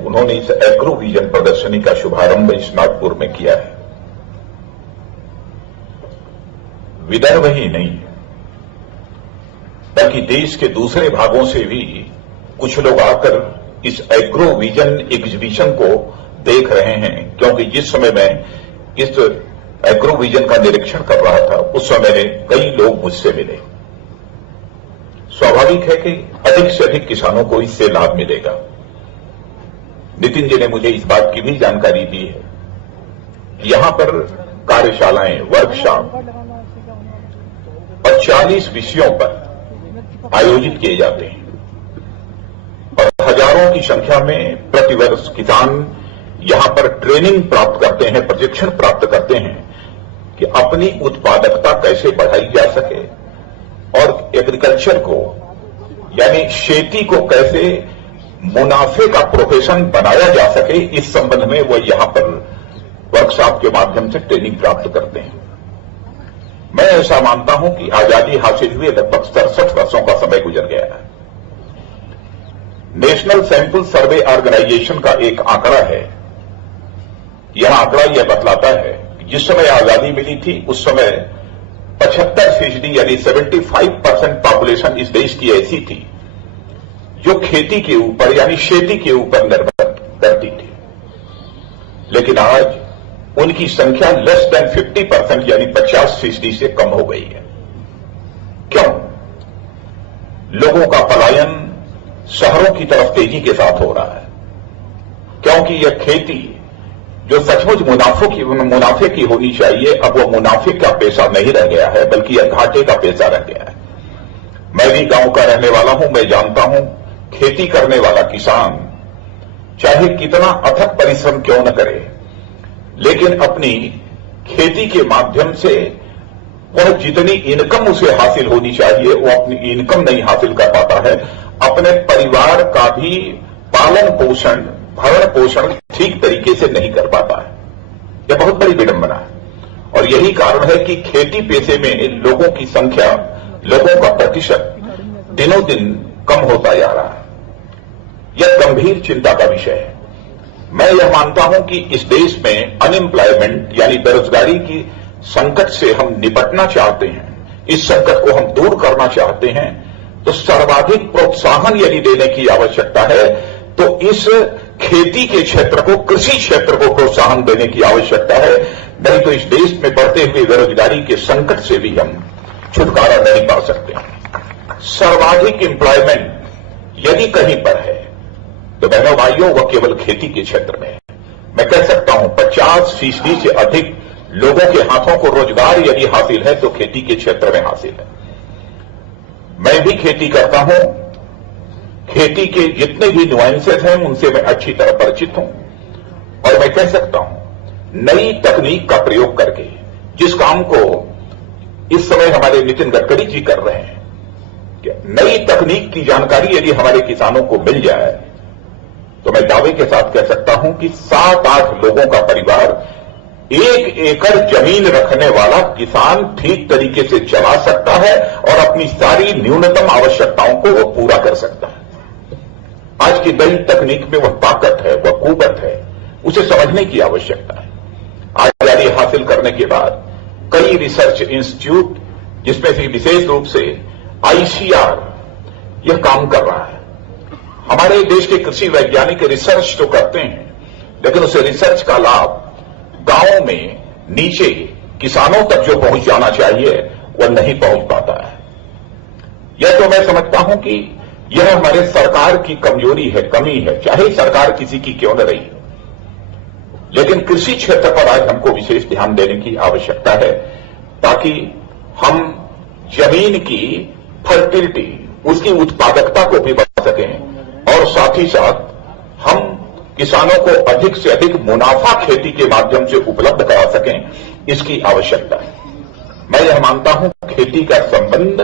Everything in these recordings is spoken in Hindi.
उन्होंने इस एग्रो विजन प्रदर्शनी का शुभारंभ इस नागपुर में किया है। विदर्भ ही नहीं बल्कि देश के दूसरे भागों से भी कुछ लोग आकर इस एग्रो विजन एग्जीबिशन को देख रहे हैं, क्योंकि जिस समय मैं इस एग्रो विजन का निरीक्षण कर रहा था उस समय कई लोग मुझसे मिले। स्वाभाविक है कि अधिक से अधिक किसानों को इससे लाभ मिलेगा। नितिन जी ने मुझे इस बात की भी जानकारी दी है कि यहां पर कार्यशालाएं, वर्कशॉप और 40 विषयों पर आयोजित किए जाते हैं और हजारों की संख्या में प्रतिवर्ष किसान यहां पर ट्रेनिंग प्राप्त करते हैं, प्रशिक्षण प्राप्त करते हैं कि अपनी उत्पादकता कैसे बढ़ाई जा सके और एग्रीकल्चर को यानी खेती को कैसे मुनाफे का प्रोफेशन बनाया जा सके, इस संबंध में वो यहां पर वर्कशॉप के माध्यम से ट्रेनिंग प्राप्त करते हैं। मैं ऐसा मानता हूं कि आजादी हासिल हुए लगभग 67 वर्षों का समय गुजर गया है। नेशनल सैंपल सर्वे ऑर्गेनाइजेशन का एक आंकड़ा है। यह आंकड़ा यह बतलाता है कि जिस समय आजादी मिली थी उस समय 75% यानी 75% पॉपुलेशन इस देश की ऐसी थी जो खेती के ऊपर यानी शेती के ऊपर निर्भर करती थी, लेकिन आज उनकी संख्या लेस देन 50% यानी 50% से कम हो गई है। क्यों? लोगों का पलायन शहरों की तरफ तेजी के साथ हो रहा है, क्योंकि यह खेती जो सचमुच मुनाफे की होनी चाहिए, अब वो मुनाफे का पेशा नहीं रह गया है बल्कि यह घाटे का पेशा रह गया है। मैं भी गांव का रहने वाला हूं, मैं जानता हूं खेती करने वाला किसान चाहे कितना अथक परिश्रम क्यों न करे, लेकिन अपनी खेती के माध्यम से वह जितनी इनकम उसे हासिल होनी चाहिए वो अपनी इनकम नहीं हासिल कर पाता है, अपने परिवार का भी पालन पोषण भरण पोषण ठीक तरीके से नहीं कर पाता है। यह बहुत बड़ी विडंबना है और यही कारण है कि खेती पेशे में लोगों की संख्या, लोगों का प्रतिशत दिनों दिन कम होता जा रहा है। यह गंभीर चिंता का विषय है। मैं यह मानता हूं कि इस देश में अनएम्प्लॉयमेंट यानी बेरोजगारी की संकट से हम निपटना चाहते हैं, इस संकट को हम दूर करना चाहते हैं, तो सर्वाधिक प्रोत्साहन यदि देने की आवश्यकता है तो इस खेती के क्षेत्र को, कृषि क्षेत्र को प्रोत्साहन देने की आवश्यकता है। नहीं तो इस देश में बढ़ते हुए बेरोजगारी के संकट से भी हम छुटकारा नहीं पा सकते। सर्वाधिक एम्प्लॉयमेंट यदि कहीं पर है तो बहनों भाइयों वह केवल खेती के क्षेत्र में है। मैं कह सकता हूं 50% से अधिक लोगों के हाथों को रोजगार यदि हासिल है तो खेती के क्षेत्र में हासिल है। मैं भी खेती करता हूं, खेती के जितने भी नुआंसेस हैं उनसे मैं अच्छी तरह परिचित हूं और मैं कह सकता हूं नई तकनीक का प्रयोग करके जिस काम को इस समय हमारे नितिन गडकरी जी कर रहे हैं, नई तकनीक की जानकारी यदि हमारे किसानों को मिल जाए तो मैं दावे के साथ कह सकता हूं कि 7-8 लोगों का परिवार 1 एकड़ जमीन रखने वाला किसान ठीक तरीके से चला सकता है और अपनी सारी न्यूनतम आवश्यकताओं को वो पूरा कर सकता है। आज की नई तकनीक में वह ताकत है, वह कुवत है, उसे समझने की आवश्यकता है। आजादी हासिल करने के बाद कई रिसर्च इंस्टीट्यूट, जिसमें से विशेष रूप से आईसीआर यह काम कर रहा है। हमारे देश के कृषि वैज्ञानिक रिसर्च तो करते हैं, लेकिन उस रिसर्च का लाभ गांव में नीचे किसानों तक जो पहुंच जाना चाहिए वह नहीं पहुंच पाता है। यह तो मैं समझता हूं कि यह हमारे सरकार की कमजोरी है, कमी है, चाहे सरकार किसी की क्यों न रही, लेकिन कृषि क्षेत्र पर आज हमको विशेष ध्यान देने की आवश्यकता है ताकि हम जमीन की फर्टिलिटी, उसकी उत्पादकता को भी बढ़ा सकें और साथ ही साथ हम किसानों को अधिक से अधिक मुनाफा खेती के माध्यम से उपलब्ध करा सकें, इसकी आवश्यकता है। मैं यह मानता हूं खेती का संबंध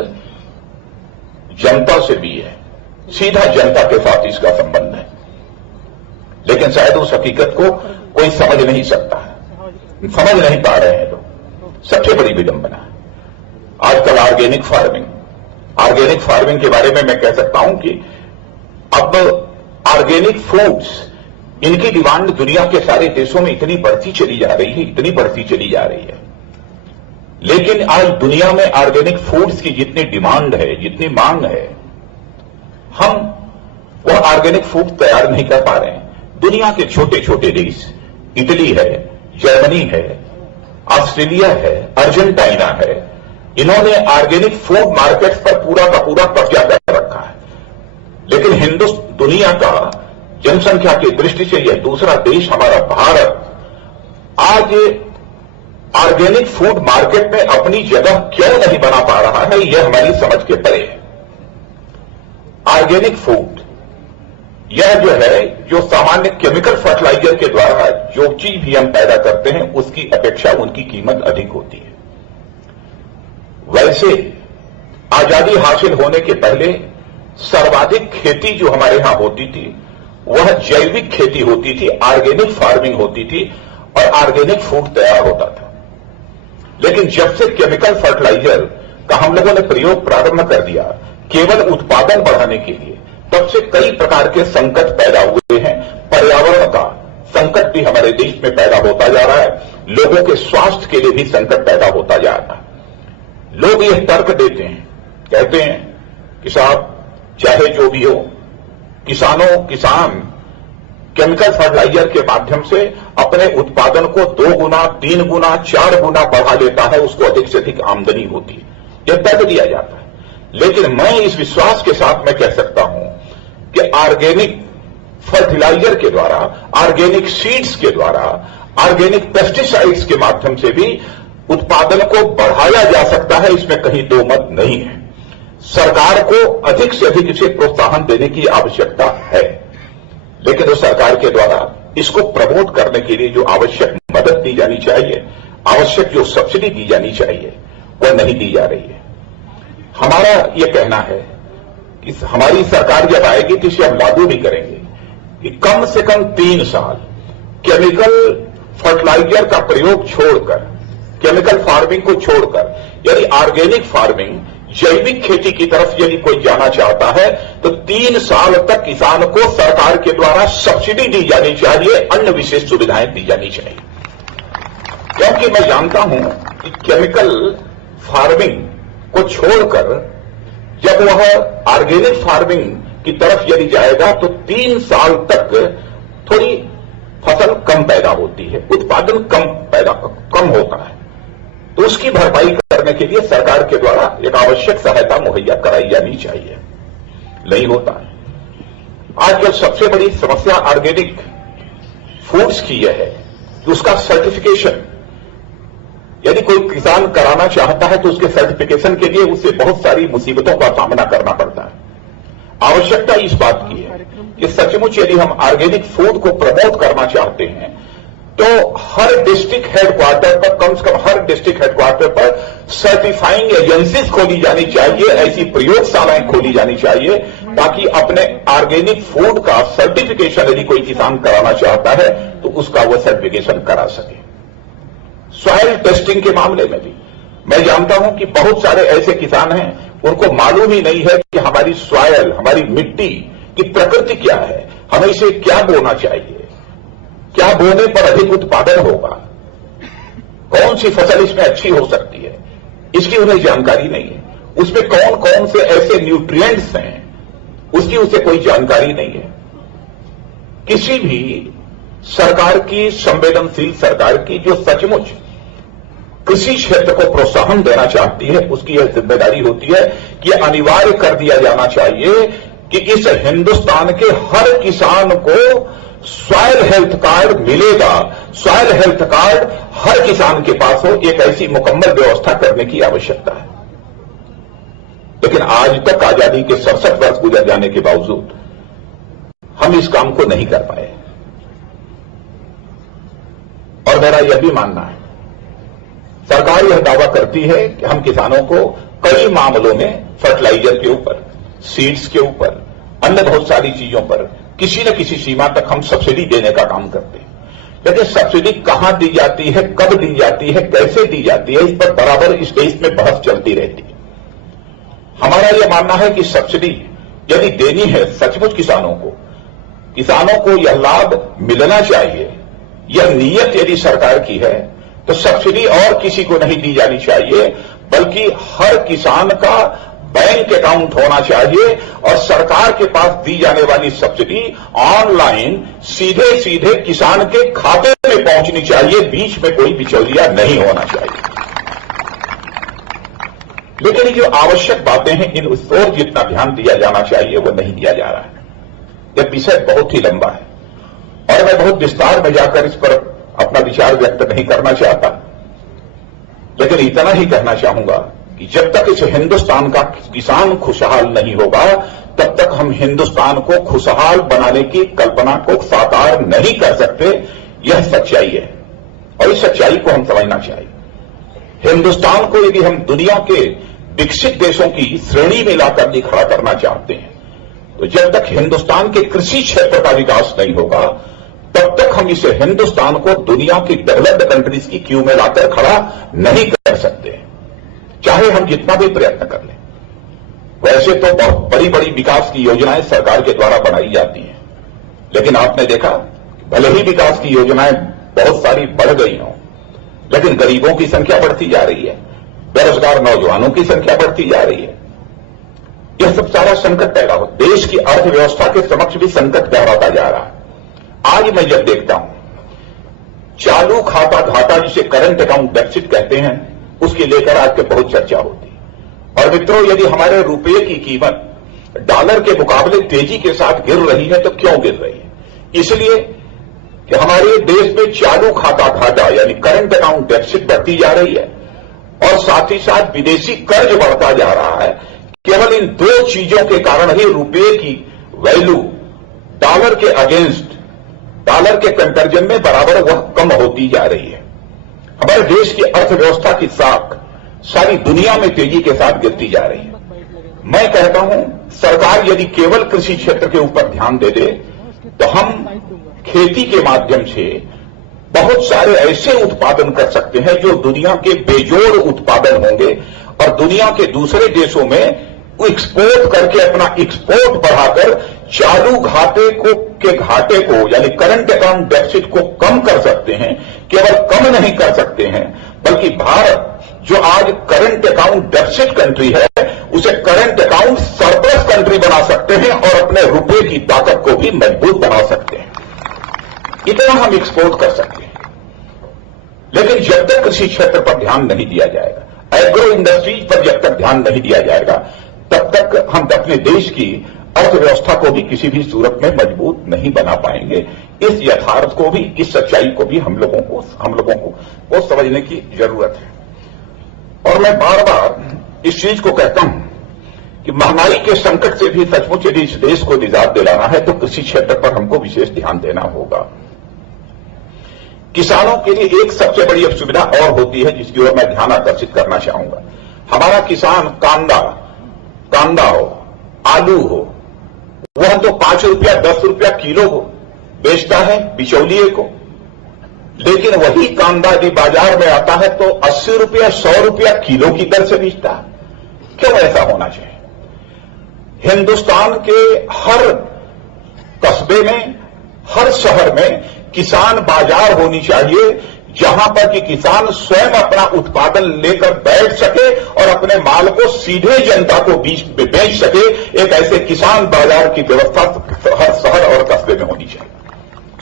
जनता से भी है, सीधा जनता के साथ इसका संबंध है, लेकिन शायद उस हकीकत को कोई समझ नहीं सकता है, समझ नहीं पा रहे हैं लोग। सबसे बड़ी विडंबना है आजकल ऑर्गेनिक फार्मिंग के बारे में मैं कह सकता हूं कि अब ऑर्गेनिक फूड्स इनकी डिमांड दुनिया के सारे देशों में इतनी बढ़ती चली जा रही है, इतनी बढ़ती चली जा रही है। लेकिन आज दुनिया में ऑर्गेनिक फूड्स की जितनी डिमांड है, जितनी मांग है, हम वह ऑर्गेनिक फूड तैयार नहीं कर पा रहे हैं। दुनिया के छोटे छोटे देश, इटली है, जर्मनी है, ऑस्ट्रेलिया है, अर्जेंटीना है, इन्होंने ऑर्गेनिक फूड मार्केट्स पर पूरा का पूरा कब्जा कर रखा है। लेकिन दुनिया का जनसंख्या की दृष्टि से यह दूसरा देश हमारा भारत आज ऑर्गेनिक फूड मार्केट में अपनी जगह क्यों नहीं बना पा रहा है, यह हमारी समझ के परे है। ऑर्गेनिक फूड यह जो है, जो सामान्य केमिकल फर्टिलाइजर के द्वारा जो चीज भी हम पैदा करते हैं उसकी अपेक्षा उनकी कीमत अधिक होती है। वैसे आजादी हासिल होने के पहले सर्वाधिक खेती जो हमारे यहां होती थी वह जैविक खेती होती थी, ऑर्गेनिक फार्मिंग होती थी और ऑर्गेनिक फूड तैयार होता था। लेकिन जब से केमिकल फर्टिलाइजर का हम लोगों ने प्रयोग प्रारंभ कर दिया केवल उत्पादन बढ़ाने के लिए, तब से कई प्रकार के संकट पैदा हुए हैं। पर्यावरण का संकट भी हमारे देश में पैदा होता जा रहा है, लोगों के स्वास्थ्य के लिए भी संकट पैदा होता जा रहा है। लोग यह तर्क देते हैं, कहते हैं कि साहब चाहे जो भी हो, किसान केमिकल फर्टिलाइजर के माध्यम से अपने उत्पादन को 2 गुना, 3 गुना, 4 गुना बढ़ा लेता है, उसको अधिक से अधिक आमदनी होती है, यह तर्क दिया जाता है। लेकिन मैं इस विश्वास के साथ मैं कह सकता हूं कि ऑर्गेनिक फर्टिलाइजर के द्वारा, ऑर्गेनिक सीड्स के द्वारा, ऑर्गेनिक पेस्टिसाइड्स के माध्यम से भी उत्पादन को बढ़ाया जा सकता है, इसमें कहीं दो मत नहीं है। सरकार को अधिक से अधिक इसे प्रोत्साहन देने की आवश्यकता है, लेकिन उस सरकार के द्वारा इसको प्रमोट करने के लिए जो आवश्यक मदद दी जानी चाहिए, आवश्यक जो सब्सिडी दी जानी चाहिए, वह नहीं दी जा रही है। हमारा यह कहना है कि हमारी सरकार जब आएगी तो इसे हम लागू भी करेंगे कि कम से कम 3 साल केमिकल फर्टिलाइजर का प्रयोग छोड़कर, केमिकल फार्मिंग को छोड़कर, यानी ऑर्गेनिक फार्मिंग, जैविक खेती की तरफ यदि कोई जाना चाहता है तो 3 साल तक किसान को सरकार के द्वारा सब्सिडी दी जानी चाहिए, अन्य विशेष सुविधाएं दी जानी चाहिए। क्योंकि मैं जानता हूं कि केमिकल फार्मिंग को छोड़कर जब वह ऑर्गेनिक फार्मिंग की तरफ यदि जाएगा तो 3 साल तक थोड़ी फसल कम पैदा होती है, उत्पादन कम होता है। तो उसकी भरपाई करने के लिए सरकार के द्वारा एक आवश्यक सहायता मुहैया कराई जानी चाहिए, नहीं होता है। आजकल सबसे बड़ी समस्या ऑर्गेनिक फूड्स की यह है कि उसका सर्टिफिकेशन, यदि कोई किसान कराना चाहता है तो उसके सर्टिफिकेशन के लिए उसे बहुत सारी मुसीबतों का सामना करना पड़ता है। आवश्यकता इस बात की है कि सचमुच यदि हम ऑर्गेनिक फूड को प्रमोट करना चाहते हैं तो हर डिस्ट्रिक्ट हेडक्वार्टर पर, कम से कम हर डिस्ट्रिक्ट हेडक्वार्टर पर सर्टिफाइंग एजेंसीज खोली जानी चाहिए, ऐसी प्रयोगशालाएं खोली जानी चाहिए ताकि अपने ऑर्गेनिक फूड का सर्टिफिकेशन यदि कोई किसान कराना चाहता है तो उसका वह सर्टिफिकेशन करा सके। सॉइल टेस्टिंग के मामले में भी मैं जानता हूं कि बहुत सारे ऐसे किसान हैं, उनको मालूम ही नहीं है कि हमारी सॉइल, हमारी मिट्टी की प्रकृति क्या है, हमें इसे क्या बोना चाहिए, क्या बोने पर अधिक उत्पादन होगा, कौन सी फसल इसमें अच्छी हो सकती है, इसकी उन्हें जानकारी नहीं है। उसमें कौन कौन से ऐसे न्यूट्रिएंट्स हैं, उसकी उसे कोई जानकारी नहीं है। किसी भी सरकार की, संवेदनशील सरकार की जो सचमुच कृषि क्षेत्र को प्रोत्साहन देना चाहती है, उसकी यह जिम्मेदारी होती है कि अनिवार्य कर दिया जाना चाहिए कि इस हिंदुस्तान के हर किसान को सॉइल हेल्थ कार्ड मिलेगा। सॉइल हेल्थ कार्ड हर किसान के पास हो, एक ऐसी मुकम्मल व्यवस्था करने की आवश्यकता है। लेकिन आज तक आजादी के 67 वर्ष गुजर जाने के बावजूद हम इस काम को नहीं कर पाए। और मेरा यह भी मानना है, सरकार यह दावा करती है कि हम किसानों को कई मामलों में फर्टिलाइजर के ऊपर, सीड्स के ऊपर, अन्य बहुत सारी चीजों पर किसी न किसी सीमा तक हम सब्सिडी देने का काम करते हैं। लेकिन सब्सिडी कहां दी जाती है, कब दी जाती है, कैसे दी जाती है, इस पर बराबर इस देश में बहस चलती रहती है। हमारा यह मानना है कि सब्सिडी यदि देनी है सचमुच किसानों को किसानों को यह लाभ मिलना चाहिए, यह नीयत यदि सरकार की है तो सब्सिडी और किसी को नहीं दी जानी चाहिए, बल्कि हर किसान का बैंक अकाउंट होना चाहिए और सरकार के पास दी जाने वाली सब्सिडी ऑनलाइन सीधे सीधे किसान के खाते में पहुंचनी चाहिए, बीच में कोई बिचौलिया नहीं होना चाहिए। लेकिन जो आवश्यक बातें हैं, इन उस ओर जितना ध्यान दिया जाना चाहिए वो नहीं दिया जा रहा है। यह विषय बहुत ही लंबा है और मैं बहुत विस्तार में जाकर इस पर अपना विचार व्यक्त नहीं करना चाहता, लेकिन इतना ही कहना चाहूंगा कि जब तक इस हिंदुस्तान का किसान खुशहाल नहीं होगा तब तक हम हिंदुस्तान को खुशहाल बनाने की कल्पना को साकार नहीं कर सकते। यह सच्चाई है और इस सच्चाई को हम समझना चाहिए। हिंदुस्तान को यदि हम दुनिया के विकसित देशों की श्रेणी में लाकर भी खड़ा करना चाहते हैं तो जब तक हिंदुस्तान के कृषि क्षेत्र का विकास नहीं होगा तब तक हम इसे हिंदुस्तान को दुनिया की डेवलप्ड कंट्रीज की क्यू में लाकर खड़ा नहीं कर सकते, चाहे हम जितना भी प्रयत्न कर लें। वैसे तो बहुत बड़ी बड़ी विकास की योजनाएं सरकार के द्वारा बनाई जाती हैं, लेकिन आपने देखा भले ही विकास की योजनाएं बहुत सारी बढ़ गई हों, लेकिन गरीबों की संख्या बढ़ती जा रही है, बेरोजगार नौजवानों की संख्या बढ़ती जा रही है। यह सब सारा संकट पैदा हो, देश की अर्थव्यवस्था के समक्ष भी संकट गहराता जा रहा है। आज मैं जब देखता हूं चालू खाता घाटा, जिसे करंट अकाउंट डेफिसिट कहते हैं, उसकी लेकर आज के बहुत चर्चा होती है। और मित्रों, यदि हमारे रुपये की कीमत डॉलर के मुकाबले तेजी के साथ गिर रही है तो क्यों गिर रही है? इसलिए कि हमारे देश में चालू खाता घाटा यानी करंट अकाउंट डेफिसिट बढ़ती जा रही है और साथ ही साथ विदेशी कर्ज बढ़ता जा रहा है। केवल इन दो चीजों के कारण ही रुपये की वैल्यू डॉलर के अगेंस्ट, डॉलर के कंपैरिजन में बराबर वह कम होती जा रही है। हमारे देश की अर्थव्यवस्था की साख सारी दुनिया में तेजी के साथ गिरती जा रही है। मैं कहता हूं सरकार यदि केवल कृषि क्षेत्र के ऊपर ध्यान दे दे तो हम खेती के माध्यम से बहुत सारे ऐसे उत्पादन कर सकते हैं जो दुनिया के बेजोड़ उत्पादन होंगे और दुनिया के दूसरे देशों में एक्सपोर्ट करके अपना एक्सपोर्ट बढ़ाकर चालू घाटे को यानी करंट अकाउंट डेफिसिट को कम कर सकते हैं। केवल कम नहीं कर सकते हैं बल्कि भारत जो आज करंट अकाउंट डेफिसिट कंट्री है उसे करंट अकाउंट सरप्लस कंट्री बना सकते हैं और अपने रुपये की ताकत को भी मजबूत बना सकते हैं। इतना हम एक्सपोर्ट कर सकते हैं। लेकिन जब तक कृषि क्षेत्र पर ध्यान नहीं दिया जाएगा, एग्रो इंडस्ट्रीज पर जब तक ध्यान नहीं दिया जाएगा, तब तक हम अपने देश की अर्थव्यवस्था को भी किसी भी सूरत में मजबूत नहीं बना पाएंगे। इस यथार्थ को भी, इस सच्चाई को भी हम लोगों को समझने की जरूरत है। और मैं बार बार इस चीज को कहता हूं कि महंगाई के संकट से भी सचमुच यदि इस देश को निजात दिलाना है तो कृषि क्षेत्र पर हमको विशेष ध्यान देना होगा। किसानों के लिए एक सबसे बड़ी अब सुविधा और होती है जिसकी ओर मैं ध्यान आकर्षित करना चाहूंगा। हमारा किसान कांदा हो, आलू हो, वह तो 5 रुपया 10 रुपया किलो हो बेचता है बिचौलिए को, लेकिन वही कांदा यदि बाजार में आता है तो 80 रुपया 100 रुपया किलो की दर से बेचता है। क्यों ऐसा होना चाहिए? हिंदुस्तान के हर कस्बे में, हर शहर में किसान बाजार होनी चाहिए जहां पर कि किसान स्वयं अपना उत्पादन लेकर बैठ सके और अपने माल को सीधे जनता को बेच सके। एक ऐसे किसान बाजार की व्यवस्था हर शहर और कस्बे में होनी चाहिए,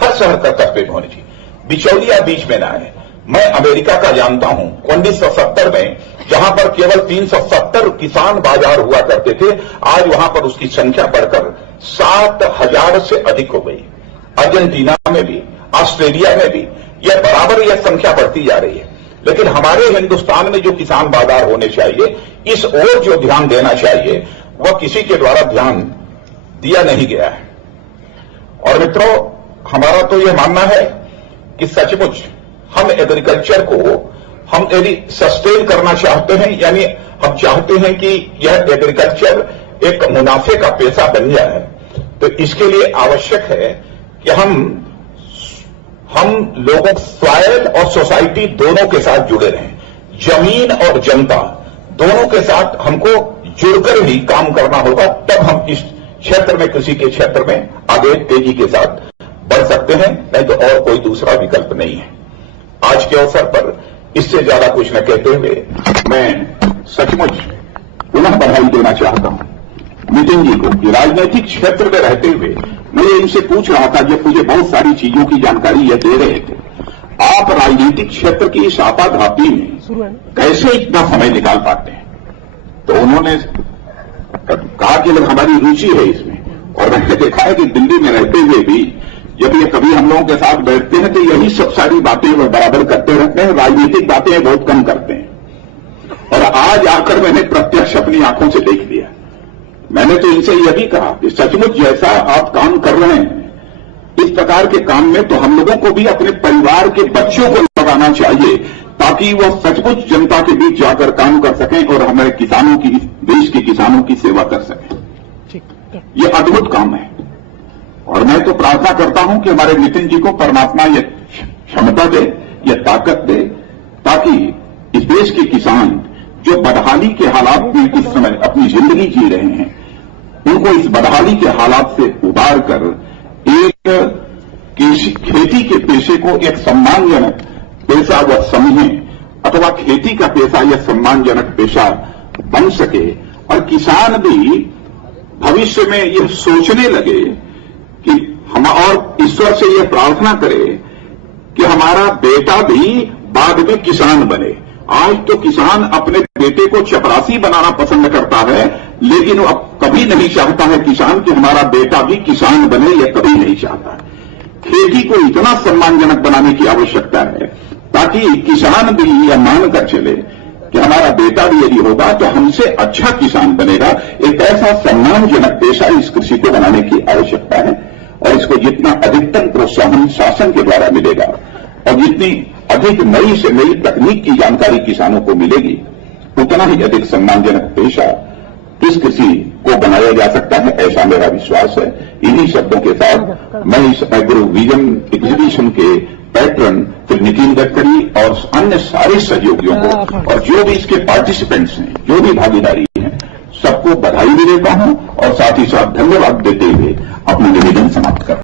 हर शहर का कस्बे में होनी चाहिए। बिचौलिया बीच में ना है। मैं अमेरिका का जानता हूं 1970 में जहां पर केवल 370 किसान बाजार हुआ करते थे, आज वहां पर उसकी संख्या बढ़कर 7,000 से अधिक हो गई। अर्जेंटीना में भी, ऑस्ट्रेलिया में भी यह बराबर यह संख्या बढ़ती जा रही है। लेकिन हमारे हिंदुस्तान में जो किसान बाजार होने चाहिए, इस ओर जो ध्यान देना चाहिए वह किसी के द्वारा ध्यान दिया नहीं गया है। और मित्रों, हमारा तो यह मानना है कि सचमुच हम एग्रीकल्चर को हम यदि सस्टेन करना चाहते हैं, यानी हम चाहते हैं कि यह एग्रीकल्चर एक मुनाफे का पेशा बन जाए, तो इसके लिए आवश्यक है कि हम लोगों, सॉइल और सोसाइटी दोनों के साथ जुड़े रहें। जमीन और जनता दोनों के साथ हमको जुड़कर ही काम करना होगा, तब हम इस क्षेत्र में, कृषि के क्षेत्र में आगे तेजी के साथ बढ़ सकते हैं, नहीं तो और कोई दूसरा विकल्प नहीं है। आज के अवसर पर इससे ज्यादा कुछ न कहते हुए मैं सचमुच पुनः बधाई देना चाहता हूं नितिन जी को कि राजनीतिक क्षेत्र में रहते हुए मैं इनसे पूछ रहा था, जब मुझे बहुत सारी चीजों की जानकारी ये दे रहे थे, आप राजनीतिक क्षेत्र की इस आपाधापी में कैसे इतना समय निकाल पाते हैं? तो उन्होंने कहा कि हमारी रुचि है इसमें, और मैंने देखा है कि दिल्ली में रहते हुए भी जब ये कभी हम लोगों के साथ बैठते हैं तो यही सब सारी बातें वो बराबर करते रहते हैं, राजनीतिक बातें बहुत कम करते हैं। और आज आकर मैंने प्रत्यक्ष अपनी आंखों से देख लिया। मैंने तो इनसे यह भी कहा कि सचमुच जैसा आप काम कर रहे हैं, इस प्रकार के काम में तो हम लोगों को भी अपने परिवार के बच्चों को लगाना चाहिए, ताकि वह सचमुच जनता के बीच जाकर काम कर सकें और हमारे किसानों की, देश के किसानों की सेवा कर सकें। ये अद्भुत काम है, और मैं तो प्रार्थना करता हूं कि हमारे नितिन जी को परमात्मा ये क्षमता दे, ये ताकत दे, ताकि इस देश के किसान जो बदहाली के हालात में इस समय अपनी जिंदगी जी रहे हैं, उनको इस बदहाली के हालात से उबार कर एक खेती के पेशे को एक सम्मानजनक पेशा वह समझें, अथवा खेती का पेशा यह सम्मानजनक पेशा बन सके, और किसान भी भविष्य में यह सोचने लगे कि हम, और ईश्वर से यह प्रार्थना करे कि हमारा बेटा भी बाद में किसान बने। आज तो किसान अपने बेटे को चपरासी बनाना पसंद करता है, लेकिन वो अब कभी नहीं चाहता है किसान कि हमारा बेटा भी किसान बने, यह कभी नहीं चाहता। खेती को इतना सम्मानजनक बनाने की आवश्यकता है ताकि किसान भी यह मानकर चले कि हमारा बेटा भी यदि होगा तो हमसे अच्छा किसान बनेगा। एक ऐसा सम्मानजनक पेशा इस कृषि को बनाने की आवश्यकता है, और इसको जितना अधिकतम प्रोत्साहन शासन के द्वारा मिलेगा और जितनी अधिक नई से नई तकनीक की जानकारी किसानों को मिलेगी, उतना ही अधिक सम्मानजनक पेशा इस कृषि को बनाया जा सकता है, ऐसा मेरा विश्वास है। इन्हीं शब्दों के साथ मैं इस एग्रो विजन एग्जीबिशन के पैट्रन फिर नितिन गडकरी और अन्य सारे सहयोगियों को, और जो भी इसके पार्टिसिपेंट्स हैं, जो भी भागीदारी हैं, सबको बधाई भी देता हूं और साथ ही साथ धन्यवाद देते हुए अपना निवेदन समाप्त करता हूं।